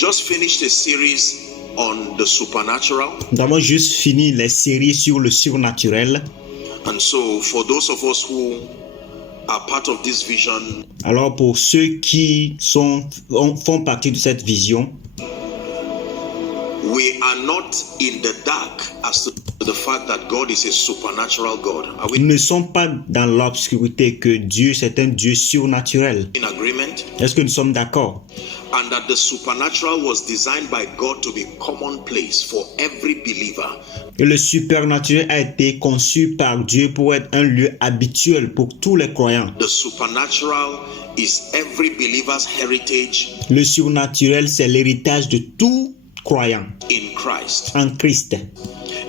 just finished a series on the supernatural. Nous avons juste fini les séries sur le surnaturel. And so for those of us who are part of this vision, alors pour ceux qui font partie de cette vision, we are not in the dark as to the fact that God is a supernatural God. Are we nous ne sommes pas dans l'obscurité que Dieu, c'est un Dieu surnaturel. in agreement? Est-ce que nous sommes d'accord? And that the supernatural was designed by God to be commonplace for every believer. Et le supernaturel a été conçu par Dieu pour être un lieu habituel pour tous les croyants. The supernatural is every believer's heritage Le surnaturel, c'est l'héritage de tout croyant in Christ. en Christ.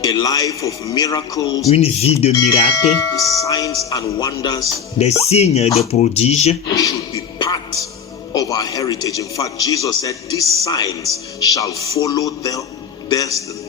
A life of miracles, Une vie de miracles, signs and wonders des signes et des prodiges should be part of our heritage. In fact, Jesus said, "These signs shall follow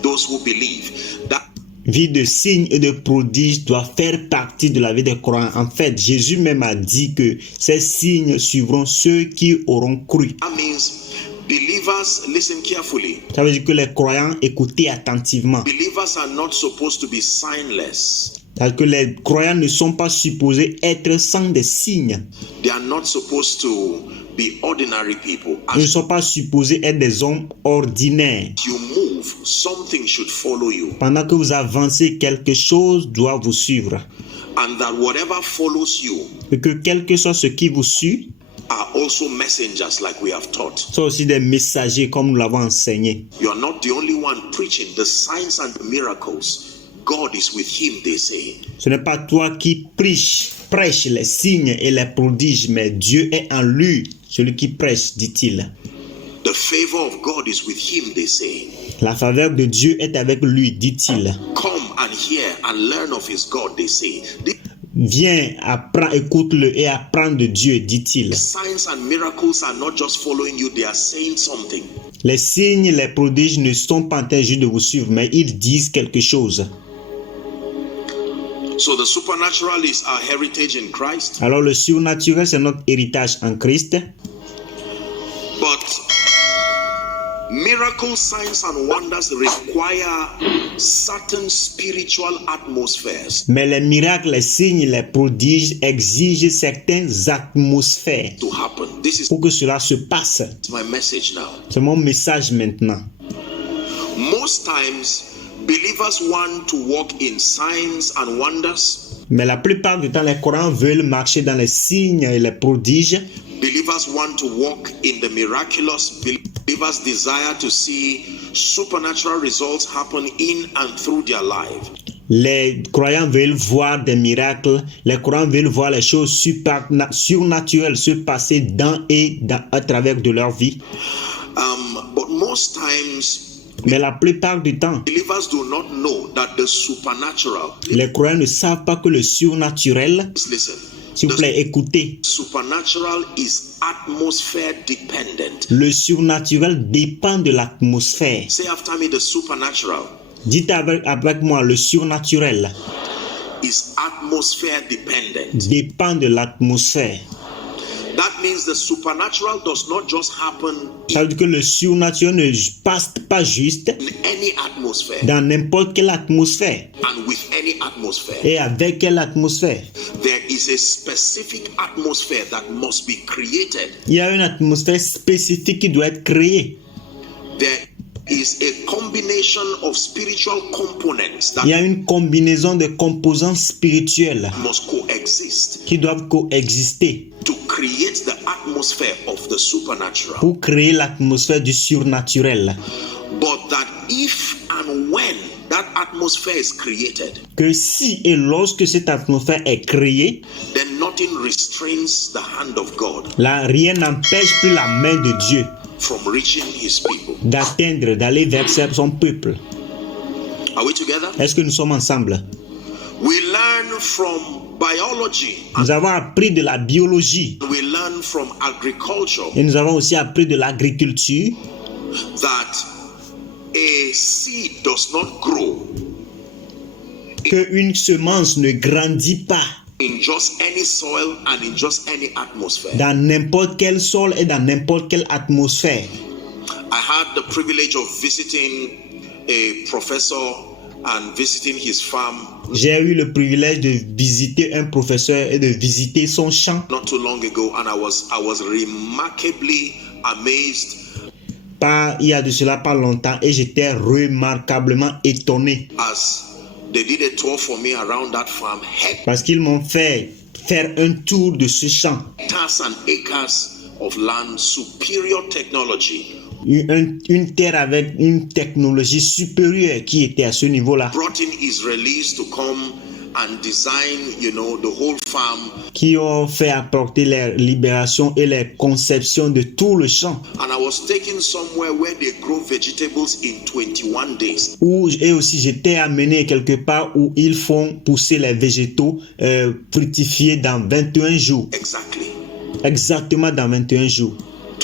those who believe." That vie de signes et de prodiges doit faire partie de la vie des croyants. En fait, Jésus même a dit que ces signes suivront ceux qui auront cru. means believers, listen carefully. Ça veut dire que les croyants écoutez attentivement. Believers are not supposed to be signless. C'est-à-dire que les croyants ne sont pas supposés être sans des signes. They are not supposed to be ordinary people. Ils ne As sont pas supposés être des hommes ordinaires. you move, something should follow you. Pendant que vous avancez, quelque chose doit vous suivre. And that whatever follows you Et que quel que soit ce qui vous suit, are also messengers like we have taught. sont aussi des messagers comme nous l'avons enseigné. You are not the only one preaching the signs and the miracles. God is with him, they say. Ce n'est pas toi qui prêche les signes et les prodiges, mais Dieu est en lui, celui qui prêche, dit-il. The favor of God is with him, they say. La faveur de Dieu est avec lui, dit-il. Come and hear and learn of his God, they say. The Viens, apprends, écoute-le et apprends de Dieu, dit-il. signs and miracles are not just following you, they are saying something. Les signes, les prodiges ne sont pas en train juste de vous suivre, mais ils disent quelque chose. So the supernatural is our heritage in Christ. Alors le surnaturel, c'est notre héritage en Christ. But miracles, signs and wonders require certain spiritual atmospheres Mais les miracles, les signes, les prodiges exigent certaines atmosphères to happen. This is pour que cela se passe. my message now. C'est mon message maintenant. Most times, believers want to walk in signs and wonders. Mais la plupart du temps, les croyants veulent marcher dans les signes et les prodiges. Believers want to walk in the miraculous. Believers desire to see supernatural results happen in and through their life. Les croyants veulent voir des miracles. Les croyants veulent voir les choses surnaturelles se passer à travers de leur vie. But most times, Mais la plupart du temps, believers do not know that the supernatural, les croyants ne savent pas que le surnaturel, listen, s'il vous plaît, écoutez, supernatural is atmosphere dependent. le surnaturel dépend de l'atmosphère. Say after me, the supernatural Dites avec moi, le surnaturel is atmosphere dependent. dépend de l'atmosphère. That means the supernatural does not just happen Ça veut dire que le surnaturel ne passe pas juste in any atmosphere dans n'importe quelle atmosphère. and with any atmosphere. Et avec quelle atmosphère? There is a specific atmosphere that must be created. Il y a une atmosphère spécifique qui doit être créée. There is a combination of spiritual components that Il y a une combinaison de composants spirituels must coexist qui doivent coexister to create the atmosphere of the supernatural. pour créer l'atmosphère du surnaturel. But that if and when that atmosphere is created, Que si et lorsque cette atmosphère est créée, then nothing restrains the hand of God là, rien n'empêche plus la main de Dieu from reaching his people. d'atteindre, d'aller vers son peuple. Are we together? Est-ce que nous sommes ensemble? We learn from biology Nous avons appris de la biologie and we learn from agriculture et nous avons aussi appris de l'agriculture that a seed does not grow qu'une semence ne grandit pas in just any soil and in just any atmosphere. dans n'importe quel sol et dans n'importe quelle atmosphère. I had the privilege of visiting a professor and visiting his farm J'ai eu le privilège de visiter un professeur et de visiter son champ not too long ago, and I was remarkably amazed il y a de cela pas longtemps et j'étais remarquablement étonné as they did a tour for me around that farm. parce qu'ils m'ont fait faire un tour de ce champ. Hectares and acres of land, superior technology. Une terre avec une technologie supérieure qui était à ce niveau-là. Brought in Israelis to come and design, the whole farm. Qui ont fait apporter leur libération et leur conception de tout le champ. And I was taken somewhere where they grow vegetables in 21 days. Et aussi j'étais amené quelque part où ils font pousser les végétaux fructifiés dans 21 jours. Exactly. Exactement dans 21 jours.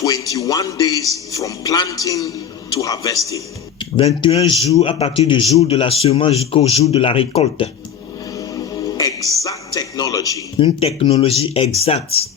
21 days from planting to harvesting. 21 jours à partir du jour de la semence jusqu'au jour de la récolte. Exact technology. Une technologie exacte.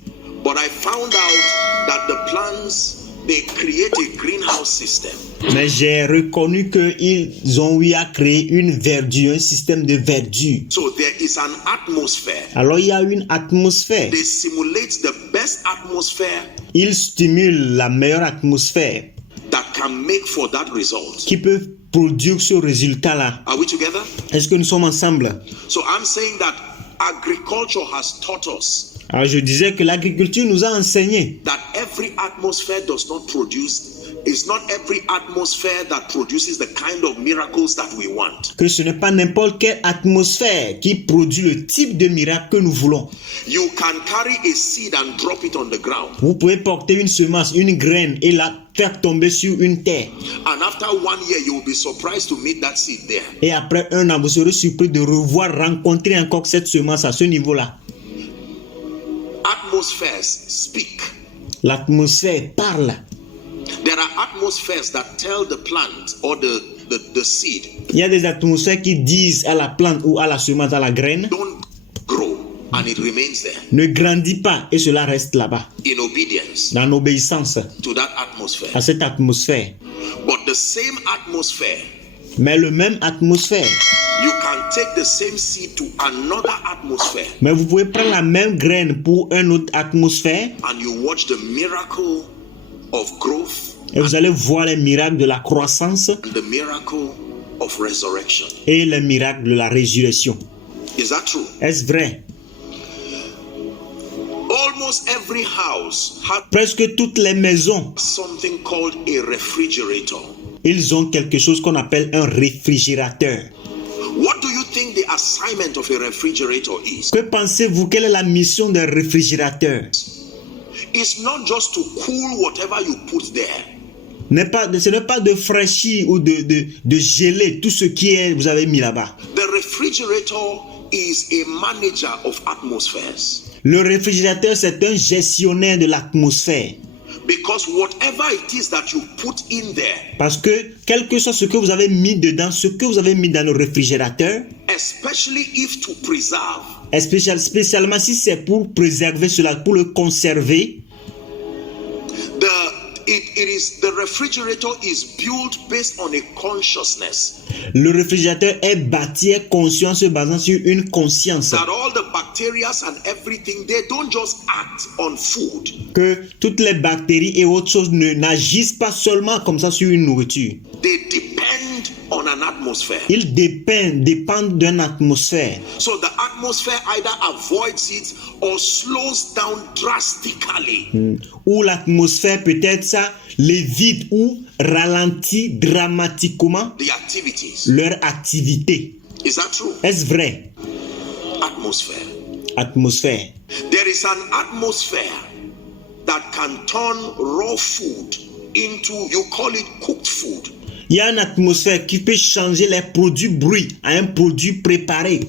But I found out that the plants, they create a greenhouse system. Mais j'ai reconnu qu'ils ont eu à créer une verdure, un système de verdure. So there is an atmosphere. Alors il y a une atmosphère. They simulate the best atmosphere. Ils stimulent la meilleure atmosphère. That can make for that result. Qui peut produire ce résultat-là. Are we together? Est-ce que nous sommes ensemble? So I'm saying that agriculture has taught us. Alors je disais que l'agriculture nous a enseigné. That every atmosphere does not produce. It's not every atmosphere that produces the kind of miracles that we want. Que ce n'est pas n'importe quelle atmosphère qui produit le type de miracle que nous voulons. You can carry a seed and drop it on the ground. Vous pouvez porter une semence, une graine et la faire tomber sur une terre. And after 1 year, you will be surprised to meet that seed there. Et après 1 an, vous serez surpris de rencontrer encore cette semence à ce niveau-là. Atmospheres speak. L'atmosphère parle. There are atmospheres that tell the plant or the seed. Il y a des atmosphères qui disent à la plante ou à la semence, à la graine, don't grow, and it remains there. Ne grandit pas et cela reste là-bas. In obedience. Dans l'obéissance to that atmosphere. À cette atmosphère. But the same atmosphere. Mais le même atmosphère. You can take the same seed to another atmosphere. Mais vous pouvez prendre la même graine pour une autre atmosphère. And you watch the miracle of growth. Et vous allez voir les miracles de la croissance. And the miracle of resurrection. Et les miracles de la résurrection. Is that true? Est-ce vrai? Almost every house has presque toutes les maisons. Something called a refrigerator. Ils ont quelque chose qu'on appelle un réfrigérateur. What do you think the assignment of a refrigerator is? Que pensez-vous? Quelle est la mission d'un réfrigérateur? It's not just to cool whatever you put there. Ce n'est pas de fraîchir ou de geler tout ce qui est vous avez mis là-bas. The refrigerator is a manager of atmospheres. Le réfrigérateur, c'est un gestionnaire de l'atmosphère. Because whatever it is that you put in there, parce que quel que soit ce que vous avez mis dedans, ce que vous avez mis dans le réfrigérateur, especially if to preserve, spécialement si c'est pour préserver cela, pour le conserver, the refrigerator is built based on a consciousness. Le réfrigérateur est bâti, est conscient, se basant sur une conscience. That all the bacteria and everything, they don't just act on food. Que toutes les bactéries et autres choses n'agissent pas seulement comme ça sur une nourriture. They depend on an atmosphere. Ils dépendent d'une atmosphère. So the atmosphere either avoids it or slows down drastically. Ou l'atmosphère peut-être ça l'évite ou ralentit dramatiquement leur activité. Is that true? Est-ce vrai? Atmosphere. Atmosphère. There is an atmosphere that can turn raw food into, you call it cooked food. Il y a une atmosphère qui peut changer les produits bruts à un produit préparé.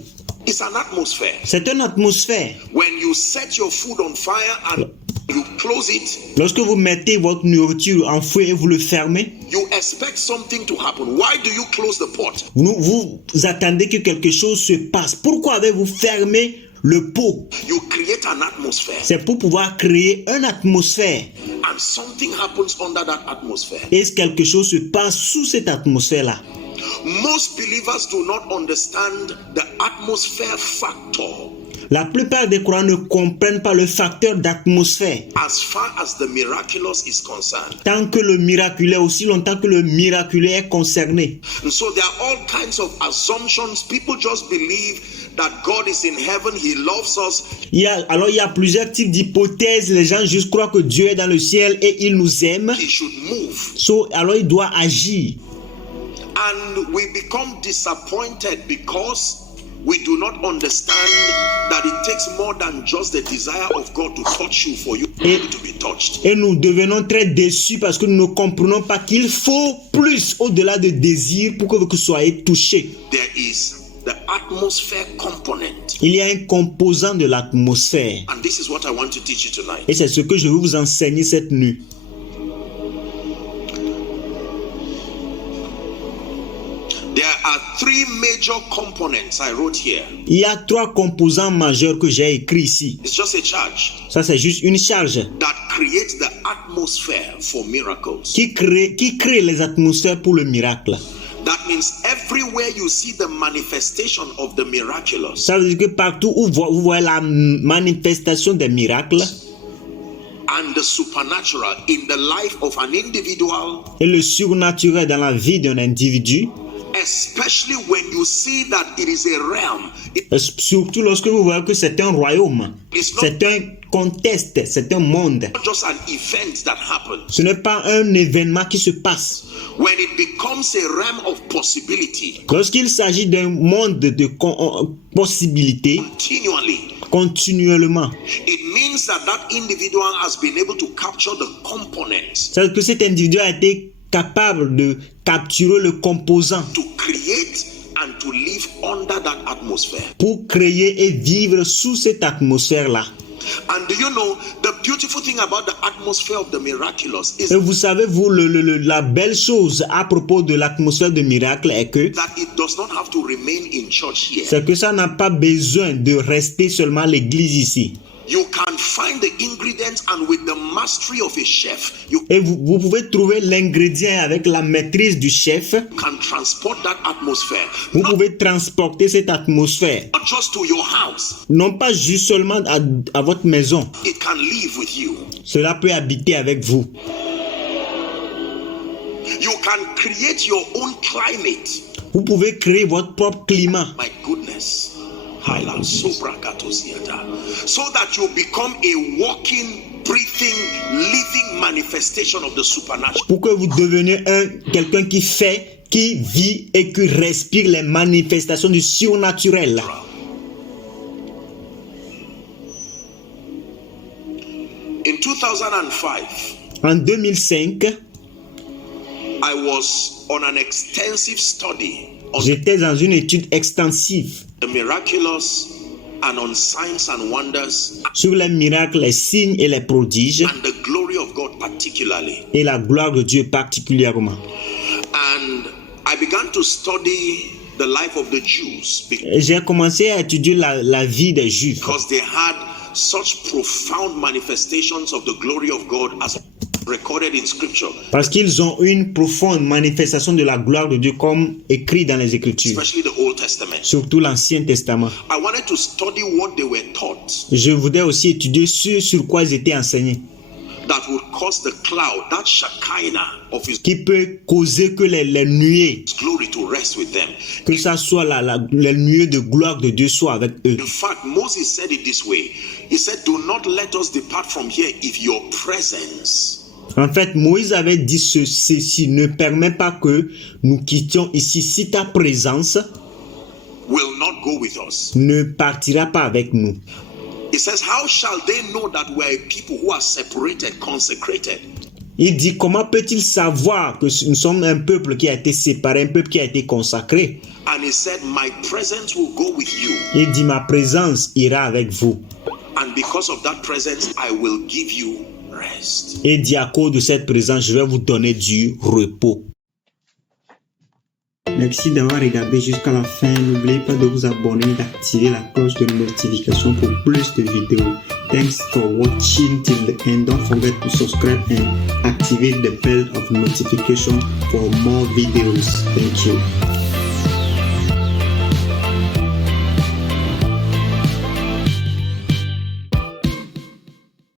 It's an atmosphere. C'est une atmosphère. When you set your food on fire and you close it, lorsque vous mettez votre nourriture en feu et vous le fermez, you expect something to happen. Why do you close the pot? Vous attendez que quelque chose se passe. Pourquoi avez-vous fermé le pot. You create an atmosphere, C'est pour pouvoir créer une atmosphère. and something happens under that atmosphere. Et quelque chose se passe sous cette atmosphère-là. Most believers do not understand the atmosphere factor La plupart des croyants ne comprennent pas le facteur d'atmosphère. as far as the miraculous is concerned. Tant que le miraculeux, aussi longtemps que le miraculeux est concerné. And so there are all kinds of assumptions. People just believe that God is in heaven, he loves us. Il y a plusieurs types d'hypothèses. Les gens juste croient que Dieu est dans le ciel et il nous aime. He should move. Alors il doit agir. And we become disappointed because we do not understand that it takes more than just the desire of God to touch you for you to be touched. Et nous devenons très déçus parce que nous ne comprenons pas qu'il faut plus au-delà de désir pour que vous soyez touchés. There is the atmosphere component. Il y a un composant de l'atmosphère. And this is what I want to teach you tonight. Et c'est ce que je vais vous enseigner cette nuit. There are three major components I wrote here. Il y a 3 composants majeurs que j'ai écrits ici. It's just a charge Ça, c'est juste une charge that creates the atmosphere for miracles. qui crée les atmosphères pour le miracle. That means everywhere you see the manifestation of the miraculous, Ça veut dire que partout où vous voyez la manifestation des miracles and the supernatural in the life of an individual, et le surnaturel dans la vie d'un individu, especially when you see that it is a realm, surtout lorsque vous voyez que c'est un royaume, c'est un contexte, c'est un monde. not just an event that happens. Ce n'est pas un événement qui se passe. When it becomes a realm of possibility Lorsqu'il s'agit d'un monde de possibilités, continuellement, it means that that individual has been able to capture the components c'est-à-dire que cet individu a été capable de capturer le composant to create and to live under that atmosphere. pour créer et vivre sous cette atmosphère-là. And do you know the beautiful thing about the atmosphere of the miraculous is Et vous savez, vous, la belle chose à propos de l'atmosphère de miracle est que that it does not have to remain in church here. c'est que ça n'a pas besoin de rester seulement à l'église ici. You can find the ingredients, and with the mastery of a chef, you Et vous pouvez trouver l'ingrédient avec la maîtrise du chef. can transport that atmosphere, Vous not pouvez transporter cette atmosphère. just to your house. Non pas juste seulement à votre maison. It can live with you. Cela peut habiter avec vous. You can create your own climate. Vous pouvez créer votre propre climat. My goodness. So that you become a walking, breathing, living manifestation of the supernatural. Pour que vous deveniez quelqu'un qui fait, qui vit et qui respire les manifestations du surnaturel. In 2005, En 2005, I was on an extensive study on j'étais dans une étude extensive the miraculous and on signs and wonders sur les miracles, les signes et les prodiges and the glory of God particularly. et la gloire de Dieu particulièrement. And I began to study the life of the Jews Et j'ai commencé à étudier la vie des Juifs because they had such profound manifestations of the glory of God as recorded in scripture, parce qu'ils ont une profonde manifestation de la gloire de Dieu comme écrit dans les Écritures, especially the Old Testament. surtout l'Ancien Testament. I wanted to study what they were taught Je voudrais aussi étudier sur quoi ils étaient enseignés, that would cause the cloud, that Shekinah of His qui peut causer que les nuées, glory to rest with them. que ça soit les nuées de gloire de Dieu soient avec eux. In fact, Moses said it this way. He said, "Do not let us depart from here if your presence En fait, Moïse avait dit ceci, ne permet pas que nous quittions ici si ta présence will not go with us." ne partira pas avec nous. He says, "How shall they know that we are a people who are separated, consecrated?" Il dit, comment peut-il savoir que nous sommes un peuple qui a été séparé, un peuple qui a été consacré? And he said, "My presence will go with you, Il dit, ma présence ira avec vous. and because of that presence, I will give you rest." Et dit, à cause de cette présence, je vais vous donner du repos. Merci d'avoir regardé jusqu'à la fin. N'oubliez pas de vous abonner et d'activer la cloche de notification pour plus de vidéos. Thanks for watching till the end. Don't forget to subscribe and activate the bell of notification for more videos. Thank you.